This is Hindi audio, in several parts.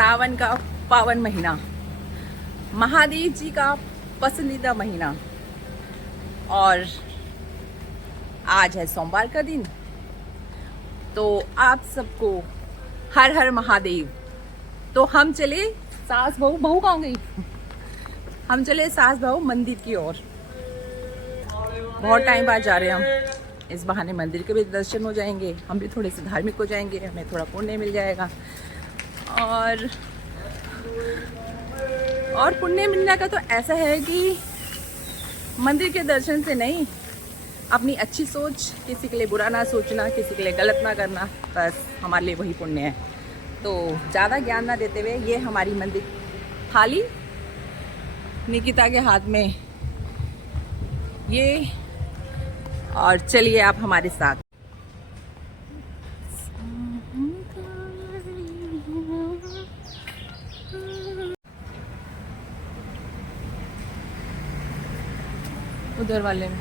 सावन का पावन महीना, महादेव जी का पसंदीदा महीना, और आज है सोमवार का दिन। तो आप सबको हर हर महादेव। तो हम चले सास बहू बहू कहाँ गई हम चले सास बहू मंदिर की ओर। बहुत टाइम बाद जा रहे हैं हम, इस बहाने मंदिर के भी दर्शन हो जाएंगे, हम भी थोड़े से धार्मिक हो जाएंगे, हमें थोड़ा पुण्य मिल जाएगा। और पुण्य मिलने का तो ऐसा है कि मंदिर के दर्शन से नहीं, अपनी अच्छी सोच, किसी के लिए बुरा ना सोचना, किसी के लिए गलत ना करना, बस हमारे लिए वही पुण्य है। तो ज़्यादा ज्ञान ना देते हुए ये हमारी मंदिर थाली निकिता के हाथ में ये, और चलिए आप हमारे साथ। उधर वाले में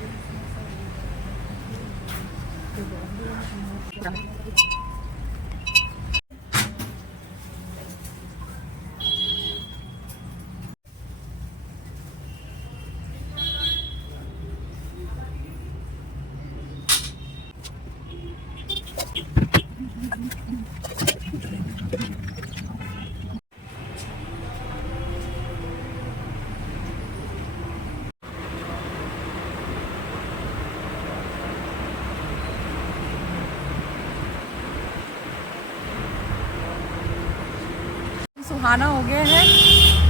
सुहाना हो गया है।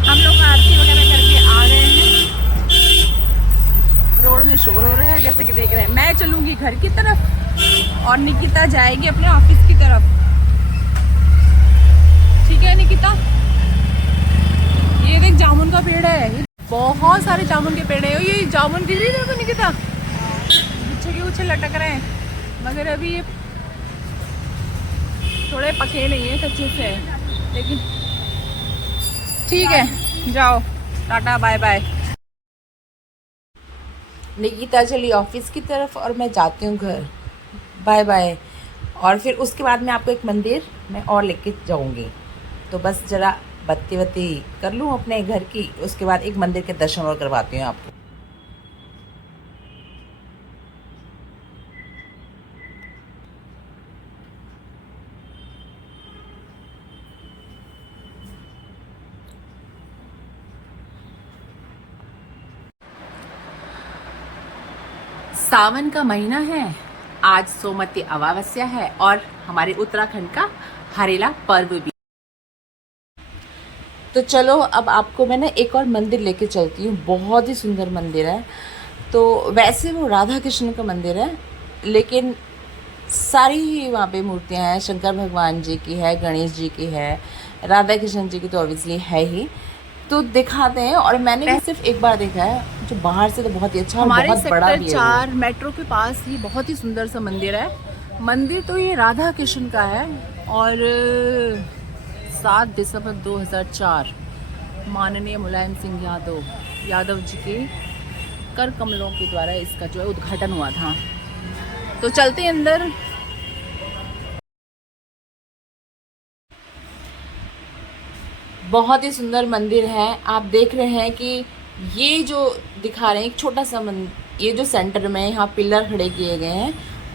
हम लोग आरती वगैरह करके आ गए हैं। रोड में शोर हो रहा है, जैसे कि देख रहे हैं। मैं चलूंगी घर की तरफ और निकिता जाएगी अपने ऑफिस की तरफ। ठीक है निकिता? ये देख जामुन का पेड़ है, बहुत सारे जामुन के पेड़ है। ये जामुन गिर रही है निकिता, गुच्छे के गुच्छे लटक रहे हैं, मगर अभी ये थोड़े पके नहीं है, कच्चे से है, लेकिन ठीक है। जाओ, टाटा बाय बाय। निकिता चली ऑफिस की तरफ और मैं जाती हूँ घर। Bye bye. और फिर उसके बाद मैं आपको एक मंदिर में और लेके जाऊँगी। तो बस ज़रा बत्ती वत्ती कर लूँ अपने घर की, उसके बाद एक मंदिर के दर्शन और करवाती हूँ आपको। सावन का महीना है, आज सोमवती अमावस्या है और हमारे उत्तराखंड का हरेला पर्व भी। तो चलो अब आपको मैं ना एक और मंदिर लेके चलती हूँ। बहुत ही सुंदर मंदिर है। तो वैसे वो राधा कृष्ण का मंदिर है, लेकिन सारी ही वहाँ पे मूर्तियाँ हैं। शंकर भगवान जी की है, गणेश जी की है, राधा कृष्ण जी की तो ऑब्वियसली है ही। तो दिखाते हैं। और मैंने भी सिर्फ एक बार देखा है, जो बाहर से तो बहुत ही अच्छा, हमारे बहुत बड़ा भी है। 4 मेट्रो के पास ही बहुत ही सुंदर सा मंदिर है। मंदिर तो ये राधा कृष्ण का है, और 7 दिसंबर 2004 माननीय मुलायम सिंह यादव जी के कर कमलों के द्वारा इसका जो है उद्घाटन हुआ था। तो चलते हैं अंदर। बहुत ही सुंदर मंदिर है। आप देख रहे हैं कि ये जो दिखा रहे हैं एक छोटा सा ये जो सेंटर में यहाँ पिलर खड़े किए गए हैं,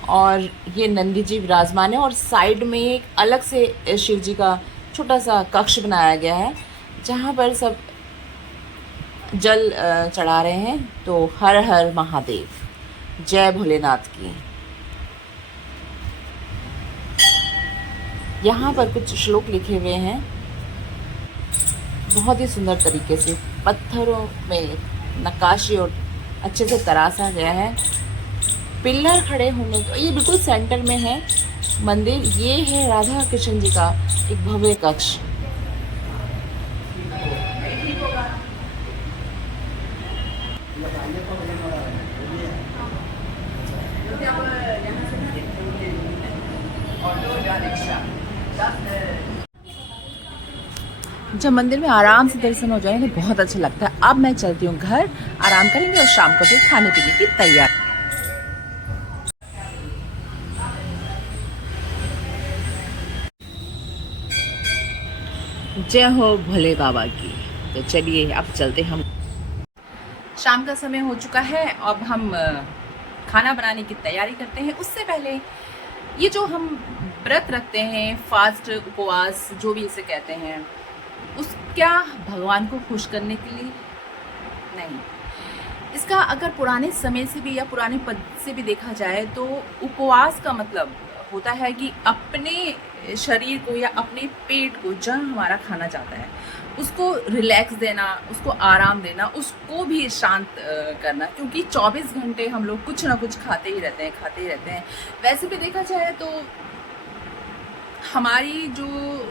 और ये नंदी जी विराजमान है, और साइड में एक अलग से शिव जी का छोटा सा कक्ष बनाया गया है, जहाँ पर सब जल चढ़ा रहे हैं। तो हर हर महादेव, जय भोलेनाथ की। यहाँ पर कुछ श्लोक लिखे हुए हैं, बहुत ही सुंदर तरीके से पत्थरों में नक्काशी और अच्छे से तराशा गया है। पिलर खड़े होने को, ये बिल्कुल सेंटर में है मंदिर। ये है राधा कृष्ण जी का एक भव्य कक्ष। जब मंदिर में आराम से दर्शन हो जाए तो बहुत अच्छा लगता है। अब मैं चलती हूँ घर, आराम करेंगे और शाम को फिर खाने पीने की तैयारी। जय हो भोले बाबा की। तो चलिए अब चलते हम। शाम का समय हो चुका है, अब हम खाना बनाने की तैयारी करते हैं। उससे पहले ये जो हम व्रत रखते हैं, फास्ट, उपवास, जो भी इसे कहते हैं, उस क्या भगवान को खुश करने के लिए नहीं। इसका अगर पुराने समय से भी या पुराने पद से भी देखा जाए तो उपवास का मतलब होता है कि अपने शरीर को या अपने पेट को, जहाँ हमारा खाना जाता है, उसको रिलैक्स देना, उसको आराम देना, उसको भी शांत करना। क्योंकि 24 घंटे हम लोग कुछ ना कुछ खाते ही रहते हैं। वैसे भी देखा जाए तो हमारी जो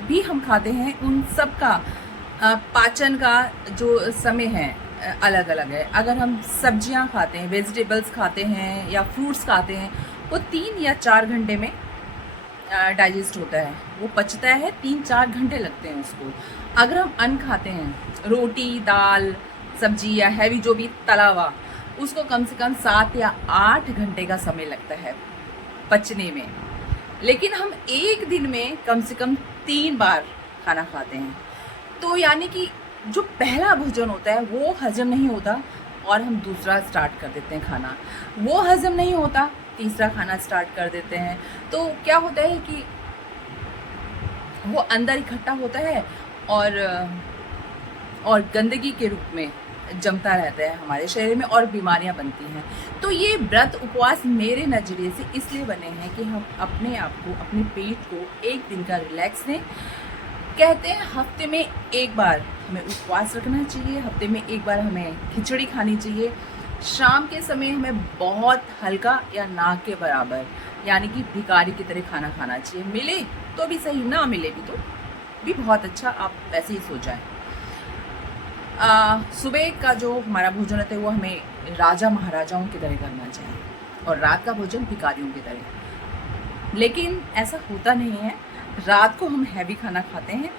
भी हम खाते हैं उन सब का पाचन का जो समय है अलग अलग है। अगर हम सब्जियां खाते हैं, वेजिटेबल्स खाते हैं या फ्रूट्स खाते हैं, वो 3 या 4 घंटे में डाइजेस्ट होता है, वो पचता है। 3-4 घंटे लगते हैं उसको। अगर हम अन्न खाते हैं, रोटी, दाल, सब्जी या हैवी जो भी तला हुआ, उसको कम से कम 7 या 8 घंटे का समय लगता है पचने में। लेकिन हम एक दिन में कम से कम 3 बार खाना खाते हैं। तो यानी कि जो पहला भोजन होता है वो हजम नहीं होता और हम दूसरा स्टार्ट कर देते हैं खाना। वो हजम नहीं होता, तीसरा खाना स्टार्ट कर देते हैं। तो क्या होता है कि वो अंदर इकट्ठा होता है और गंदगी के रूप में जमता रहता है हमारे शरीर में और बीमारियां बनती हैं। तो ये व्रत उपवास मेरे नज़रिए से इसलिए बने हैं कि हम अपने आप को, अपने पेट को एक दिन का रिलैक्स दें। कहते हैं हफ्ते में एक बार हमें उपवास रखना चाहिए, हफ्ते में एक बार हमें खिचड़ी खानी चाहिए। शाम के समय हमें बहुत हल्का या ना के बराबर, यानी कि भिखारी की तरह खाना खाना चाहिए। मिले तो भी सही, ना मिले भी तो भी बहुत अच्छा, आप वैसे ही सो जाएं। सुबह का जो हमारा भोजन होता है वो हमें राजा महाराजाओं की तरह करना चाहिए और रात का भोजन भिखारियों की तरह। लेकिन ऐसा होता नहीं है। रात को हम हैवी खाना खाते हैं,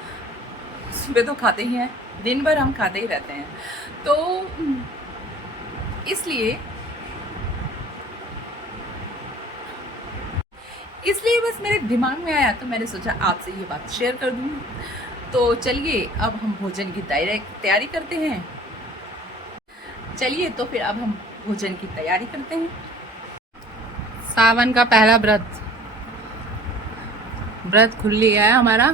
सुबह तो खाते ही हैं, दिन भर हम खाते ही रहते हैं। तो इसलिए बस मेरे दिमाग में आया तो मैंने सोचा आपसे ये बात शेयर कर दूँ। तो चलिए अब हम भोजन की तैयारी करते हैं। चलिए तो फिर अब हम भोजन की तैयारी करते हैं। सावन का पहला व्रत खुल लिया है हमारा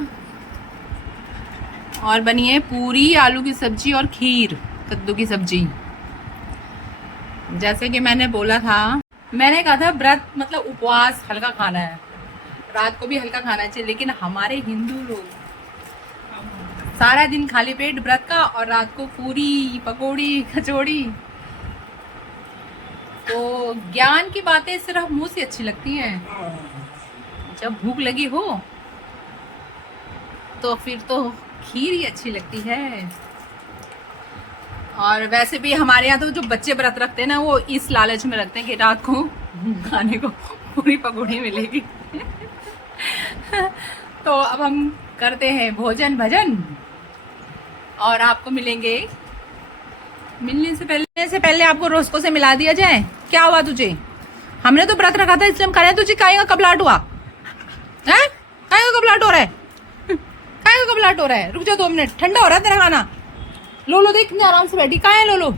और बनी है पूरी, आलू की सब्जी और खीर, कद्दू की सब्जी। जैसे कि मैंने कहा था व्रत मतलब उपवास, हल्का खाना है, रात को भी हल्का खाना चाहिए। लेकिन हमारे हिंदू लोग सारा दिन खाली पेट व्रत का और रात को पूरी, पकौड़ी, कचौड़ी। तो ज्ञान की बातें सिर्फ मुंह से अच्छी लगती हैं, जब भूख लगी हो तो फिर तो खीर ही अच्छी लगती है। और वैसे भी हमारे यहाँ तो जो बच्चे व्रत रखते हैं ना, वो इस लालच में रखते हैं कि रात को खाने को पूरी पकौड़ी मिलेगी। तो अब हम करते हैं भोजन भजन और आपको मिलने से पहले आपको रोस्को से मिला दिया जाए। क्या हुआ तुझे? हमने तो व्रत रखा था इसलिए हम खा रहे हैं। तुझे काहे का कबलाट हुआ है? काहे का कबलाट हो रहा है? काहे का कबलाट हो रहा है? रुक जाओ 2 मिनट, ठंडा हो रहा है तेरा खाना। लोलो देख कितने आराम से बैठी। कहाँ है लोलो?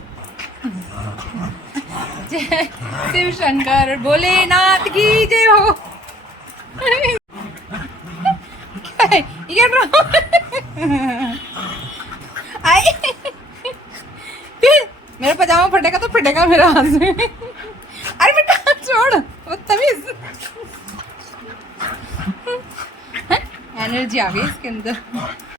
जय शिव शंकर भोलेनाथ की जय हो। क्या है ये? फिर मेरा पजामा फटेगा तो फटेगा मेरा हाथ से। अरे बेटा छोड़, तमीज। एनर्जी आ गई इसके अंदर।